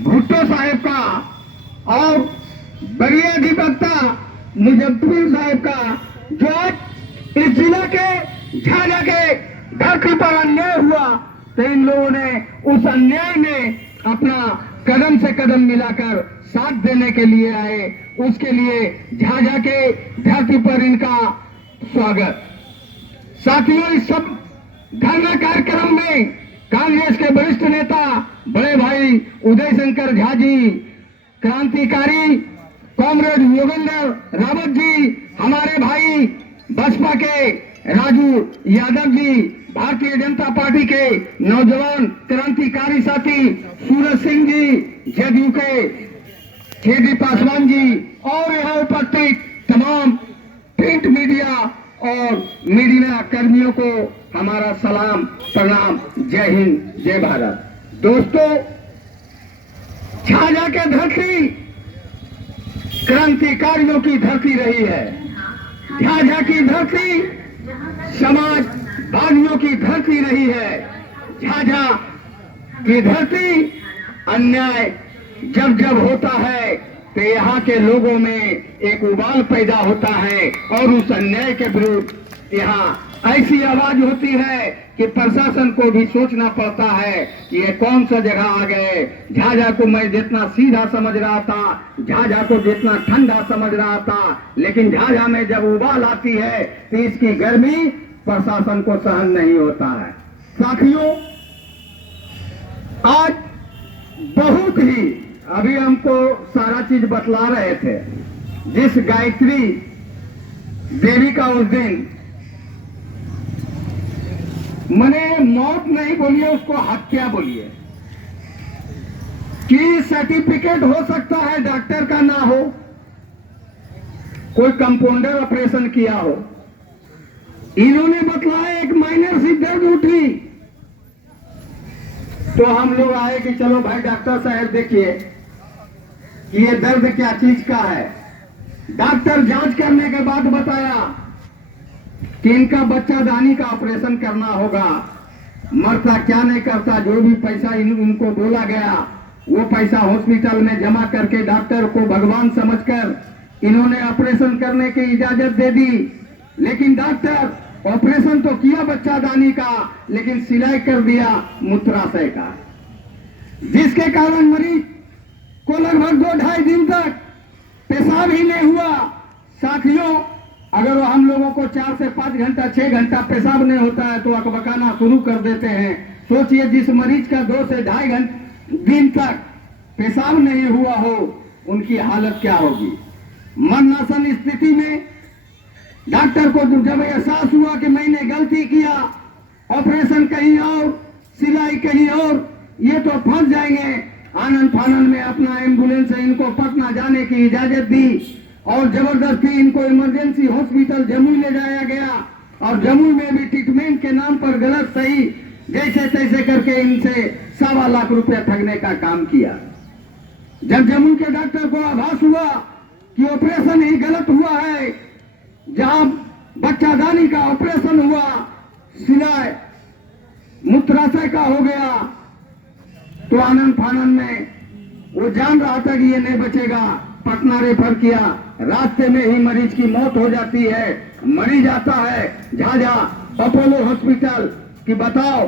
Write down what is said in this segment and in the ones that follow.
भुट्टो साहब का और बड़े अधिवक्ता मुजफ्फर साहब का, जो आज इस जिला के झाझा के धरती पर अन्याय हुआ, तो इन लोगों ने उस अन्याय में अपना कदम से कदम मिलाकर साथ देने के लिए आए। उसके लिए झाझा के धरती पर इनका स्वागत। साथियों, इस सब धरना कार्यक्रम में कांग्रेस के वरिष्ठ नेता बड़े भाई उदय शंकर झा जी, क्रांतिकारी कॉमरेड योगेंद्र रावत जी, हमारे भाई बसपा के राजू यादव जी, भारतीय जनता पार्टी के नौजवान क्रांतिकारी साथी सूरज सिंह जी, जदयू के के पासवान जी, और यहाँ उपस्थित तमाम प्रिंट मीडिया और मीडिया कर्मियों को हमारा सलाम प्रणाम। जय हिंद, जय भारत। दोस्तों, झाझा के धरती क्रांतिकारियों की धरती रही है। झाझा की धरती समाजवादियों की धरती रही है। झाझा की धरती अन्याय जब जब होता है तो यहाँ के लोगों में एक उबाल पैदा होता है और उस अन्याय के विरुद्ध यहाँ ऐसी आवाज होती है कि प्रशासन को भी सोचना पड़ता है कि ये कौन सा जगह आ गए। झाझा को मैं जितना सीधा समझ रहा था, झाझा को जितना ठंडा समझ रहा था, लेकिन झाझा में जब उबाल आती है तो इसकी गर्मी प्रशासन को सहन नहीं होता है। साथियों, आज बहुत ही अभी हमको सारा चीज बतला रहे थे। जिस गायत्री देवी का उस दिन मैंने मौत नहीं बोलिए, उसको हत्या बोलिए, कि सर्टिफिकेट हो सकता है डॉक्टर का ना हो, कोई कंपाउंडर ऑपरेशन किया हो। इन्होंने बतलाया एक माइनर सी दर्द उठी तो हम लोग आए कि चलो भाई डॉक्टर साहब देखिए कि ये दर्द क्या चीज का है। डॉक्टर जांच करने के बाद बताया कि इनका बच्चादानी का ऑपरेशन करना होगा। मरता क्या नहीं करता, जो भी पैसा इनको बोला गया वो पैसा हॉस्पिटल में जमा करके डॉक्टर को भगवान समझकर इन्होंने ऑपरेशन करने की इजाजत दे दी। लेकिन डॉक्टर ऑपरेशन तो किया बच्चादानी का, लेकिन सिलाई कर दिया मूत्राशय का, जिसके कारण मरीज को लगभग 2-2.5 दिन तक पेशाब ही नहीं हुआ। साथियों, अगर वो हम लोगों को 4 से 5 घंटा 6 घंटा पेशाब नहीं होता है तो अकबकाना शुरू कर देते हैं। सोचिए, जिस मरीज का 2 से 2.5 दिन तक पेशाब नहीं हुआ हो, उनकी हालत क्या होगी। मरणासन स्थिति में डॉक्टर को जब एहसास हुआ कि मैंने गलती किया, ऑपरेशन कहीं और, सिलाई कहीं और, ये तो फंस जाएंगे, आनंद फानन में अपना एम्बुलेंस से इनको पटना जाने की इजाजत दी और जबरदस्ती इनको इमरजेंसी हॉस्पिटल जमुई ले जाया गया। और जमुई में भी ट्रीटमेंट के नाम पर गलत सही जैसे तैसे करके इनसे 1.25 लाख रुपया ठगने का काम किया। जब जमुई के डॉक्टर को आभास हुआ कि ऑपरेशन ही गलत हुआ है, जहां बच्चादानी का ऑपरेशन हुआ, सिलाई मूत्राशय का हो गया, तो आनंद फानन में वो जान रहा था कि ये नहीं बचेगा, पटना रेफर किया। रास्ते में ही मरीज की मौत हो जाती है। मरीज आता है झाझा अपोलो हॉस्पिटल कि बताओ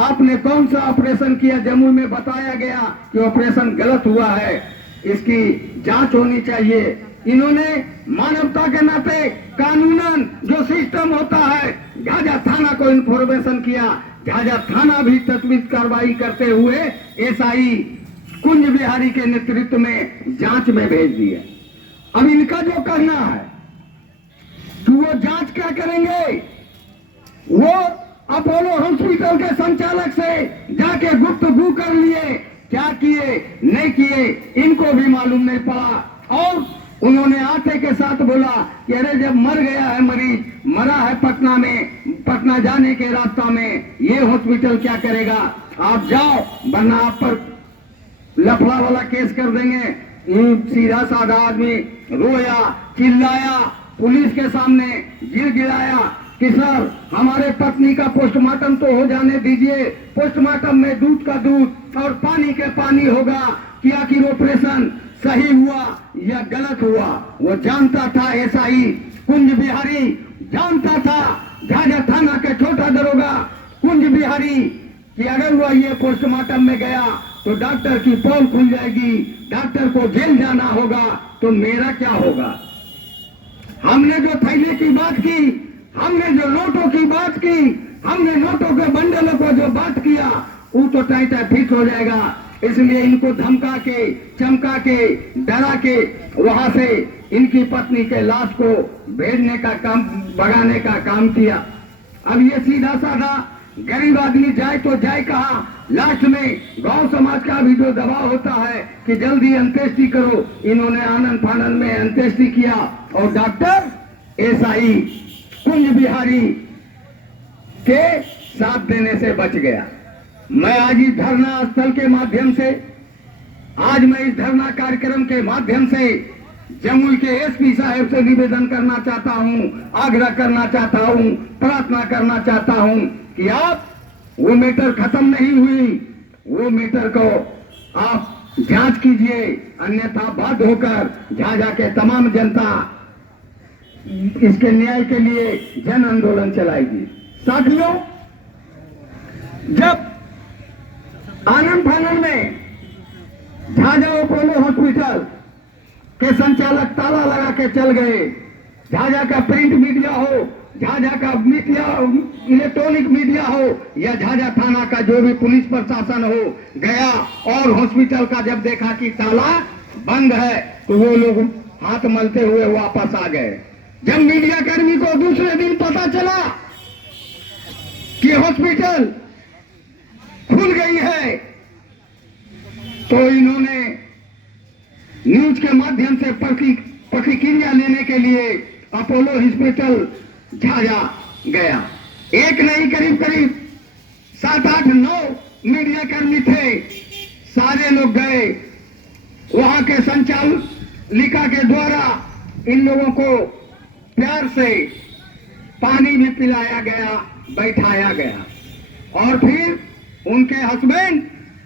आपने कौन सा ऑपरेशन किया। जम्मू में बताया गया कि ऑपरेशन गलत हुआ है, इसकी जांच होनी चाहिए। इन्होंने मानवता के नाते कानूनन जो सिस्टम होता है, झाझा थाना को इन्फॉर्मेशन किया। झाझा थाना भी तत्वीज कार्रवाई करते हुए एसआई कुंज बिहारी के नेतृत्व में जांच में भेज दिए। अब इनका जो कहना है कि वो जांच क्या करेंगे, वो अपोलो हॉस्पिटल के संचालक से जाके गुफ्तगू कर लिए, क्या किए नहीं किए इनको भी मालूम नहीं पड़ा। और उन्होंने आते के साथ बोला कि अरे जब मर गया है मरीज, मरा है पटना में, पटना जाने के रास्ता में, ये हॉस्पिटल क्या करेगा, आप जाओ वरना आप पर लफड़ा वाला केस कर देंगे। सीधा साधा आदमी रोया, चिल्लाया, पुलिस के सामने गिड़गिड़ाया कि सर हमारे पत्नी का पोस्टमार्टम तो हो जाने दीजिए, पोस्टमार्टम में दूध का दूध और पानी के पानी होगा, कि आखिर ऑपरेशन सही हुआ या गलत हुआ। वो जानता था, एसआई कुंज बिहारी जानता था, झाझा थाना के छोटा दरोगा कुंज बिहारी, कि अगर वो ये पोस्टमार्टम में गया तो डॉक्टर की पोल खुल जाएगी, डॉक्टर को जेल जाना होगा, तो मेरा क्या होगा। हमने जो थैले की बात की, हमने जो नोटों की बात की, हमने नोटों के बंडलों को जो बात किया, वो तो टाइटा फिट हो जाएगा। इसलिए इनको धमका के, चमका के, डरा के वहां से इनकी पत्नी के लाश को भेजने का काम, भगाने का काम किया। अब ये सीधा साधा गरीब आदमी जाए तो जाए कहा, लास्ट में गांव समाज का भी जो दबाव होता है कि जल्दी अंत्येष्टि करो, इन्होंने आनंद फानंद में अंत्येष्टि किया और डॉक्टर एसआई कुंज बिहारी के साथ देने से बच गया। मैं आज इस धरना स्थल के माध्यम से, आज मैं इस धरना कार्यक्रम के माध्यम से जमुई के एसपी साहब से निवेदन करना चाहता हूं, आग्रह करना चाहता हूं, प्रार्थना करना चाहता हूं कि आप, वो मैटर खत्म नहीं हुई, वो मैटर को आप जांच कीजिए, अन्यथा बाध्य होकर झाझा के तमाम जनता इसके न्याय के लिए जन आंदोलन चलाएगी। साथियों, जब आनंद फानंद में झाझा अपोलो हॉस्पिटल के संचालक ताला लगा के चल गए, झाझा का प्रिंट मीडिया हो, झाझा का मीडिया, इलेक्ट्रॉनिक मीडिया हो या झाझा थाना का जो भी पुलिस प्रशासन हो गया, और हॉस्पिटल का जब देखा कि ताला बंद है तो वो लोग हाथ मलते हुए वापस आ गए। जब मीडिया कर्मी को दूसरे दिन पता चला कि हॉस्पिटल खुल गई है, तो इन्होंने न्यूज के माध्यम से प्रतिक्रिया लेने के लिए अपोलो हॉस्पिटल झाझा गया। एक नहीं, करीब करीब 7, 8, 9 मीडिया कर्मी थे, सारे लोग गए। वहां के संचालिका के द्वारा इन लोगों को प्यार से पानी भी पिलाया गया, बैठाया गया, और फिर उनके हस्बैंड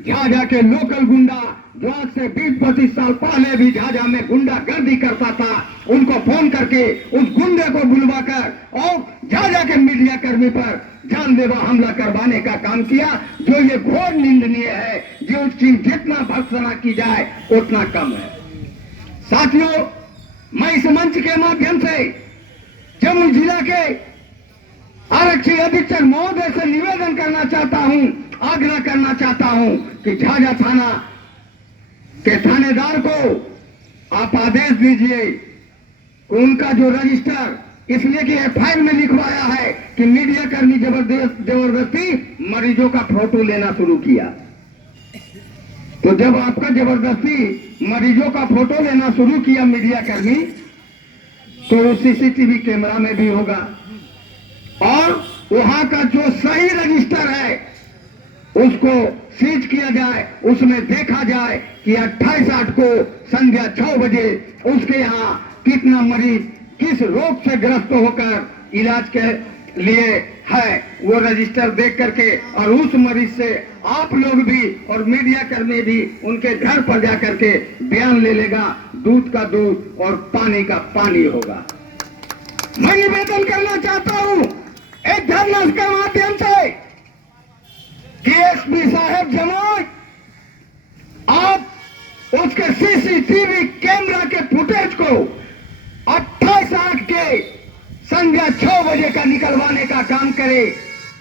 झाझा के लोकल गुंडा, जो आज से 20-25 साल पहले भी झाझा में गुंडागर्दी करता था, उनको फोन करके उस गुंडे को बुलवाकर और झाझा के मीडिया कर्मी पर जानलेवा हमला करवाने का काम किया, जो ये घोर निंदनीय है। जो चीज जितना भर्त्सना की जाए उतना कम है। साथियों, मैं इस मंच के माध्यम से जमुई जिला के आरक्षी अधीक्षक महोदय से निवेदन करना चाहता हूं, आग्रह करना चाहता हूं कि झाझा थाना के थानेदार को आप आदेश दीजिए, उनका जो रजिस्टर, इसलिए कि एफआईआर में लिखवाया है कि मीडिया कर्मी जबरदस्ती मरीजों का फोटो लेना शुरू किया। तो जब आपका जबरदस्ती मरीजों का फोटो लेना शुरू किया मीडिया कर्मी, तो सीसीटीवी कैमरा में भी होगा, और वहां का जो सही रजिस्टर है उसको सीज किया जाए, उसमें देखा जाए कि 28/8 को संध्या 6 बजे उसके यहाँ कितना मरीज किस रोग से ग्रस्त होकर इलाज के लिए है, वो रजिस्टर देख करके, और उस मरीज से आप लोग भी और मीडिया कर्मी भी उनके घर पर जाकर के बयान ले लेगा, दूध का दूध और पानी का पानी होगा। मैं निवेदन करना चाहता हूं एक धरना के माध्यम से कि एसपी साहब जमुई, आप उसके सीसीटीवी कैमरा के फुटेज को 28/8 के संध्या 6 बजे का निकलवाने का काम करे।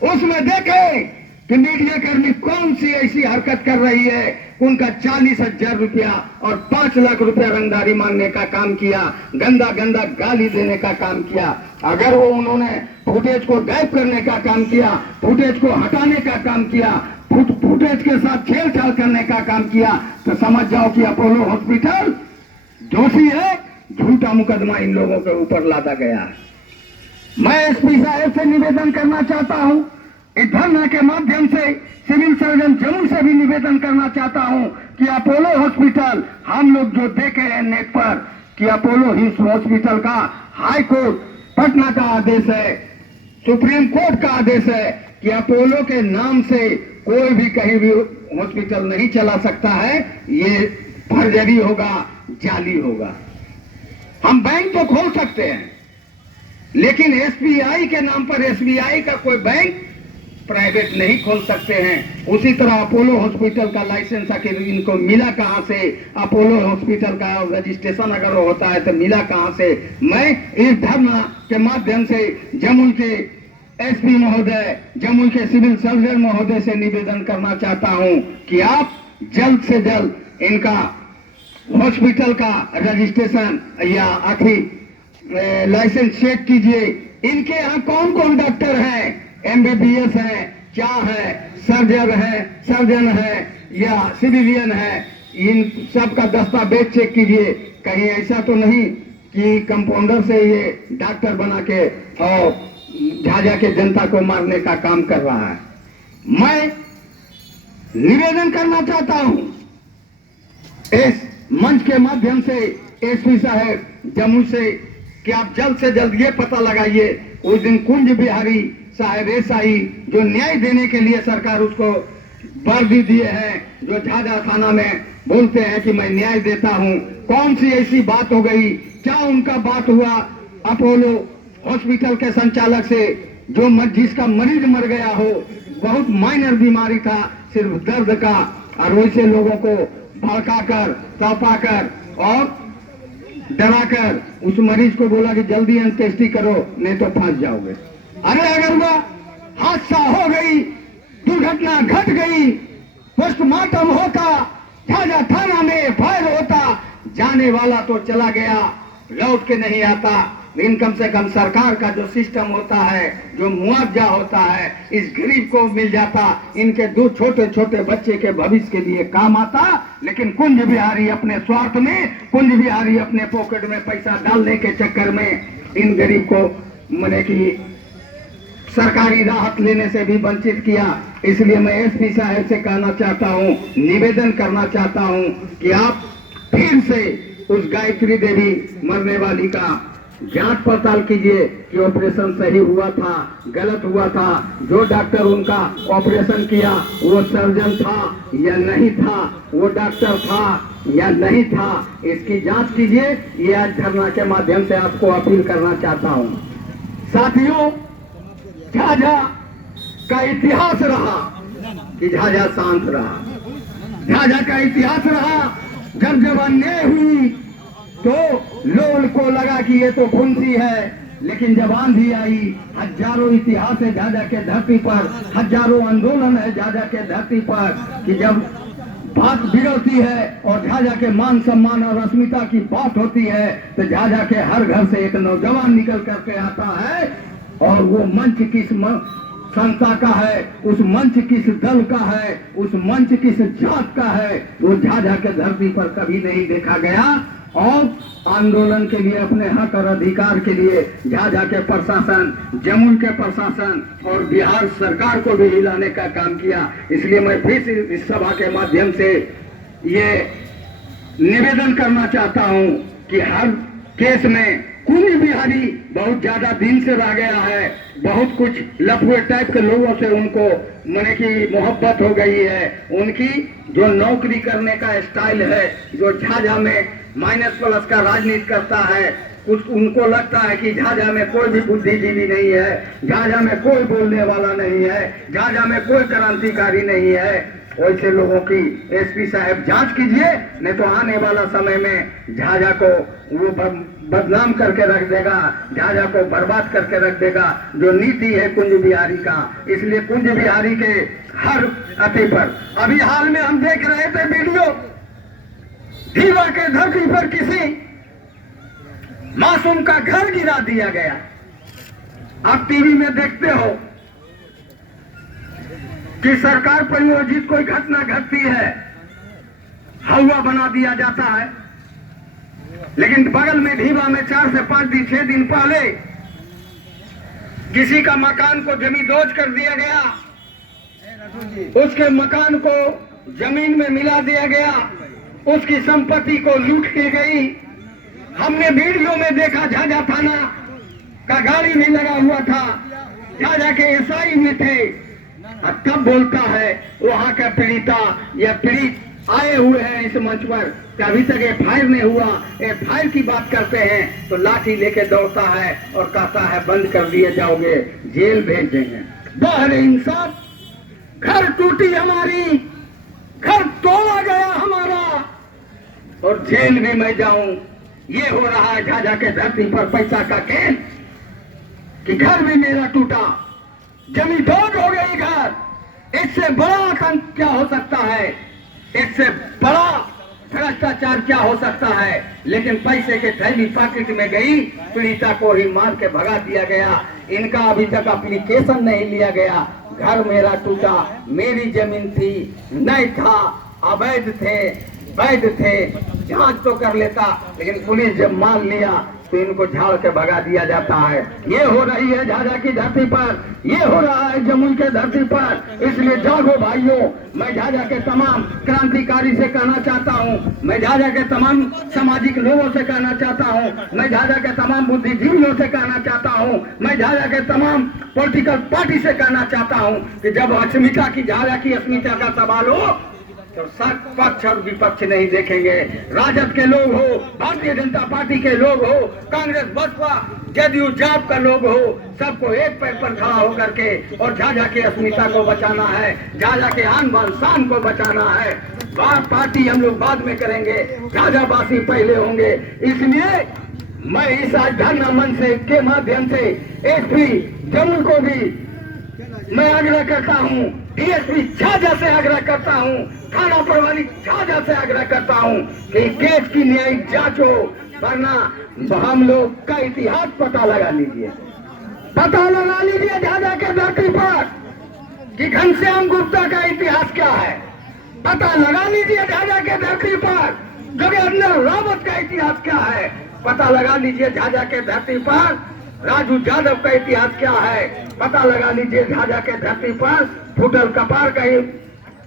उसमें देखें कि मीडिया कर्मी कौन सी ऐसी हरकत कर रही है, उनका 40,000 रुपया और 5 लाख रुपया रंगदारी मांगने का काम किया, गंदा गंदा गाली देने का काम किया। अगर वो उन्होंने फुटेज को गायब करने का काम किया, फुटेज को हटाने का काम किया, फुटेज के साथ छेड़छाड़ करने का काम किया, तो समझ जाओ कि अपोलो हॉस्पिटल दोषी है, झूठा मुकदमा इन लोगों के ऊपर लादा गया है। मैं एसपी साहब से निवेदन करना चाहता हूं, इस धरना के माध्यम से सिविल सर्जन जमुई से भी निवेदन करना चाहता हूं कि अपोलो हॉस्पिटल, हम लोग जो देखे हैं नेट पर कि अपोलो हॉस्पिटल का हाई कोर्ट पटना का आदेश है, सुप्रीम कोर्ट का आदेश है कि अपोलो के नाम से कोई भी कहीं भी हॉस्पिटल नहीं चला सकता है। ये फर्जरी होगा, जाली होगा। हम बैंक तो खोल सकते हैं, लेकिन एसबीआई के नाम पर एसबीआई का कोई बैंक प्राइवेट नहीं खोल सकते हैं। उसी तरह अपोलो हॉस्पिटल का लाइसेंस आखिर इनको मिला कहां से? अपोलो हॉस्पिटल का रजिस्ट्रेशन अगर होता है तो मिला कहां से? मैं इस धरना के माध्यम से जमुई के एसपी महोदय, जमुई के सिविल सर्जन महोदय से निवेदन करना चाहता हूं कि आप जल्द से जल्द इनका हॉस्पिटल का रजिस्ट्रेशन या आखिर लाइसेंस चेक कीजिए। इनके यहाँ कौन कौन डॉक्टर हैं? एमबीबीएस है, क्या है, सर्जन है या सिविलियन है? इन सब का दस्तावेज चेक कीजिए। कहीं ऐसा तो नहीं कि कंपाउंडर से ये डॉक्टर बना के और झाझा के जनता को मारने का काम कर रहा है। मैं निवेदन करना चाहता हूं इस मंच के माध्यम से एसपी साहब जम्मू से कि आप जल्द से जल्द ये पता लगाइए। उस दिन कुंज बिहारी साहब एसआई जो न्याय देने के लिए सरकार उसको वर्दी दिए हैं, जो झाझा थाना में बोलते हैं कि मैं न्याय देता हूं, कौन सी ऐसी बात हो गई? क्या उनका बात हुआ अपोलो हॉस्पिटल के संचालक से जो जिसका मरीज मर गया हो, बहुत माइनर बीमारी था, सिर्फ दर्द का, और वैसे लोगों को भड़काकर, तौपाकर और डराकर उस मरीज को बोला कि जल्दी अंत्येष्टि करो नहीं तो फंस जाओगे। अरे अगर वह हादसा हो गई, दुर्घटना घट गई, पोस्टमार्टम होता, झाझा थाना में फायर होता, जाने वाला तो चला गया, लौट के नहीं आता, लेकिन कम से कम सरकार का जो सिस्टम होता है, जो मुआवजा होता है, इस गरीब को मिल जाता, इनके दो छोटे छोटे बच्चे के भविष्य के लिए काम आता। लेकिन कुंज बिहारी अपने स्वार्थ में, कुंज बिहारी अपने पॉकेट में पैसा डालने के चक्कर में इन गरीब को मने की सरकारी राहत लेने से भी वंचित किया। इसलिए मैं एसपी साहब से कहना चाहता हूं, निवेदन करना चाहता हूं कि आप फिर से उस गायत्री देवी मरने वाली का जांच पड़ताल कीजिए कि ऑपरेशन सही हुआ था, गलत हुआ था, जो डॉक्टर उनका ऑपरेशन किया वो सर्जन था या नहीं था, वो डॉक्टर था या नहीं था, इसकी जांच कीजिए। ये आज धरना के माध्यम से आपको अपील करना चाहता हूं। साथियों, झाझा का इतिहास रहा कि झाझा शांत रहा। झाझा का इतिहास रहा, जब अन्याय हुई तो लोगों को लगा कि ये तो फुंसी है, लेकिन जब आंधी आई, हजारों इतिहास है झाझा के धरती पर, हजारों आंदोलन है झाझा के धरती पर, कि जब बात बिगड़ती है और झाझा के मान सम्मान और अस्मिता की बात होती है तो झाझा के हर घर से एक नौजवान निकल करके आता है। और वो मंच किस संस्था का है, उस मंच किस दल का है, उस मंच किस जात का है, वो झाझा के धरती पर कभी नहीं देखा गया। और आंदोलन के लिए, अपने हक और अधिकार के लिए झाझा के प्रशासन, जमुई के प्रशासन और बिहार सरकार को भी हिलाने का काम किया। इसलिए मैं फिर इस सभा के माध्यम से ये निवेदन करना चाहता हूं कि हर केस में कुंज बिहारी बहुत ज्यादा दिन से रह गया है, बहुत कुछ लफुए टाइप के लोगों से उनको मने की मोहब्बत हो गई है। उनकी जो नौकरी करने का स्टाइल है, जो झाझा में माइनस प्लस का राजनीति करता है, कुछ उनको लगता है कि झाझा में कोई भी बुद्धिजीवी नहीं है, झाझा में कोई बोलने वाला नहीं है, झाझा में कोई क्रांतिकारी नहीं है। वैसे लोगों की एसपी साहब जांच कीजिए, नहीं तो आने वाला समय में झाझा को वो बदनाम करके रख देगा, झाझा को बर्बाद करके रख देगा, जो नीति है कुंज बिहारी का। इसलिए कुंज बिहारी के हर अति पर, अभी हाल में हम देख रहे थे वीडियो, रीवा के धरती पर किसी मासूम का घर गिरा दिया गया। आप टीवी में देखते हो कि सरकार प्रायोजित कोई घटना घटती है, हवा बना दिया जाता है, लेकिन बगल में ढीवा में 4 से 5 दिन 6 दिन पहले किसी का मकान को जमींदोज कर दिया गया, उसके मकान को जमीन में मिला दिया गया, उसकी संपत्ति को लूट की गई। हमने वीडियो में देखा, झाझा थाना का गाड़ी भी लगा हुआ था, झाझा के एसआई भी थे। तब बोलता है वहां का पीड़िता या पीड़ित आए हुए हैं इस मंच पर कि अभी तक एफआईआर नहीं हुआ, एफआईआर की बात करते हैं तो लाठी लेके दौड़ता है और कहता है बंद कर दिए जाओगे, जेल भेज देंगे। बहरे इंसाफ, घर टूटी हमारी, घर तोड़ा गया हमारा और जेल भी मैं जाऊं। ये हो रहा है झाझा के धरती पर पैसा का खेल कि घर भी मेरा टूटा, जमीन दोज हो गई घर। इससे बड़ा आतंक क्या हो सकता है, इससे बड़ा भ्रष्टाचार क्या हो सकता है। लेकिन पैसे के थैली पॉकेट में गई, पीड़िता को ही मार के भगा दिया गया। इनका अभी तक एप्लीकेशन नहीं लिया गया। घर मेरा टूटा, मेरी जमीन थी, नहीं था, अवैध थे, वैध थे, जांच तो कर लेता, लेकिन पुलिस जब मान लिया तो इनको झाड़ के भगा दिया जाता है। ये हो रही है झाझा की धरती पर, ये हो रहा है जमुई के धरती पर। इसलिए जागो भाइयों, मैं झाझा के तमाम क्रांतिकारी से कहना चाहता हूँ, मैं झाझा के तमाम सामाजिक लोगों से कहना चाहता हूँ, मैं झाझा के तमाम बुद्धिजीवियों से कहना चाहता हूँ, मैं झाझा के तमाम पॉलिटिकल पार्टी से कहना चाहता हूँ कि जब अस्मिता की, झाझा की अस्मिता का सवाल हो तो सब पक्ष और विपक्ष नहीं देखेंगे। राजद के लोग हो, भारतीय जनता पार्टी के लोग हो, कांग्रेस, बसपा, जदयू, जाप का लोग हो, सबको एक पैर पर खड़ा होकर के और झाझा की अस्मिता को बचाना है, झाझा के आन बान शान को बचाना है। पार्टी हम लोग बाद में करेंगे, झाझावासी पहले होंगे। इसलिए मैं इस आज धरना मंच के माध्यम से एसपी जम्मू को भी मैं आग्रह करता हूँ, डीएसपी झाझा से आग्रह करता हूँ, थाना प्रभारी झाझा से आग्रह करता हूँ कि केस की न्यायिक जांच हो, वरना हम लोग का इतिहास पता लगा लीजिए, पता लगा लीजिए झाझा के धरती पर कि घनश्याम गुप्ता का इतिहास क्या है। पता लगा लीजिए झाझा के धरती पर जोगेंद्र रावत का इतिहास क्या है। पता लगा लीजिए झाझा के धरती पर राजू यादव का इतिहास क्या है। पता लगा लीजिए झाझा के धरती पर फुटल कपार का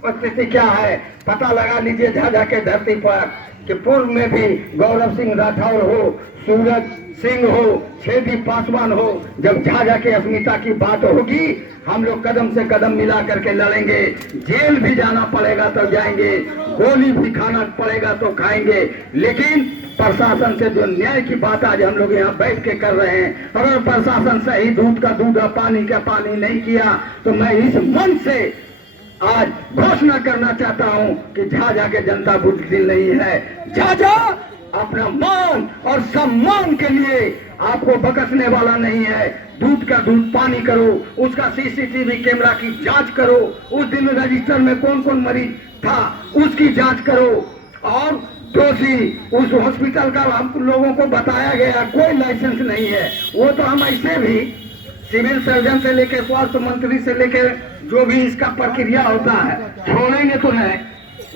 उपस्थिति क्या है। पता लगा लीजिए झाझा के धरती पर कि पूर्व में भी गौरव सिंह राठौर हो, सूरज सिंह हो, छेदी पासवान हो। जब झाझा के अस्मिता की बात होगी, हम लोग कदम से कदम मिला करके लड़ेंगे। जेल भी जाना पड़ेगा तो जाएंगे, गोली भी खाना पड़ेगा तो खाएंगे। लेकिन प्रशासन से जो न्याय की बात आज हम लोग यहाँ बैठ के कर रहे हैं, अगर प्रशासन सही दूध का दूध और पानी का पानी नहीं किया तो मैं इस मन से आज घोषणा करना चाहता हूँ कि झाझा के जनता बुद्धिशील नहीं है। झाझा अपना मान और सम्मान के लिए आपको बकसने वाला नहीं है। दूध का दूध पानी करो, उसका सीसीटीवी कैमरा की जांच करो, उस दिन रजिस्टर में कौन कौन मरीज था उसकी जांच करो, और दोषी उस हॉस्पिटल का हम लोगों को बताया गया कोई लाइसेंस नहीं है। वो तो हम ऐसे भी सिविल सर्जन से लेकर स्वास्थ्य मंत्री से लेकर जो भी इसका प्रक्रिया होता है छोड़ेंगे तो नहीं,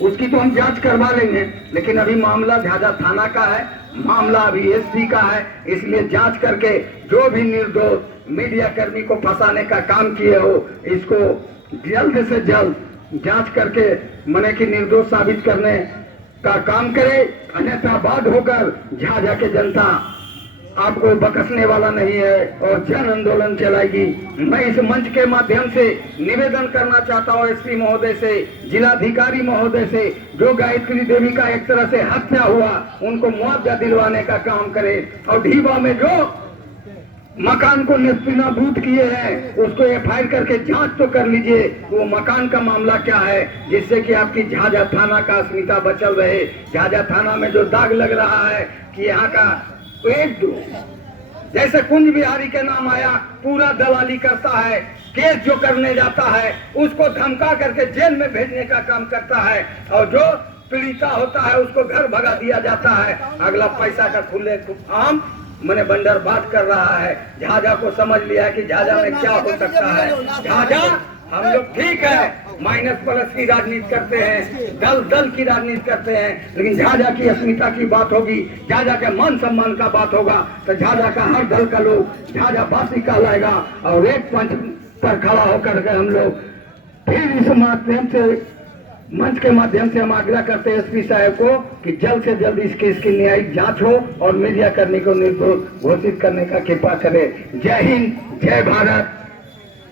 उसकी तो हम जांच करवा लेंगे। लेकिन अभी मामला झाझा थाना का है, मामला अभी एसपी का है, इसलिए जांच करके जो भी निर्दोष मीडिया कर्मी को फंसाने का काम किए हो, इसको जल्द से जल्द जांच करके मने की निर्दोष साबित करने का काम करे। अन्यथा बाद होकर झाझा के जनता आपको बकसने वाला नहीं है और जन आंदोलन चलाएगी। मैं इस मंच के माध्यम से निवेदन करना चाहता हूँ एसपी महोदय से, जिलाधिकारी महोदय से, जो गायत्री देवी का एक तरह से हत्या हुआ उनको मुआवजा दिलवाने का काम करे, और ढीबा में जो मकान को नेस्तनाबूद किए हैं उसको एफआईआर करके जांच तो कर लीजिए वो मकान का मामला क्या है, जिससे कि आपकी झाझा थाना का अस्मिता बचल रहे। झाझा थाना में जो दाग लग रहा है कि यहाँ का एक दो जैसे कुंज बिहारी के नाम आया, पूरा दलाली करता है, केस जो करने जाता है उसको धमका करके जेल में भेजने का काम करता है, और जो पीड़िता होता है उसको घर भगा दिया जाता है। अगला पैसा का खुले आम मैंने बंदर बात कर रहा है। झाझा को समझ लिया कि झाझा में क्या हो सकता है। झाझा हम लोग ठीक है माइनस प्लस की राजनीति करते हैं, दल दल की राजनीति करते हैं, लेकिन झाझा की अस्मिता की बात होगी, झाझा के मान सम्मान का बात होगा तो झाझा का हर दल का लोग झाझावासी कहलाएगा। और एक मंच पर खड़ा होकर के हम लोग फिर इस माध्यम से, मंच के माध्यम से हम आग्रह करते हैं एसपी साहब को कि जल्द से जल्द इस केस की न्यायिक जांच हो और मीडिया कर्मी को निर्दोष घोषित करने का कृपा करे। जय हिंद, जय भारत।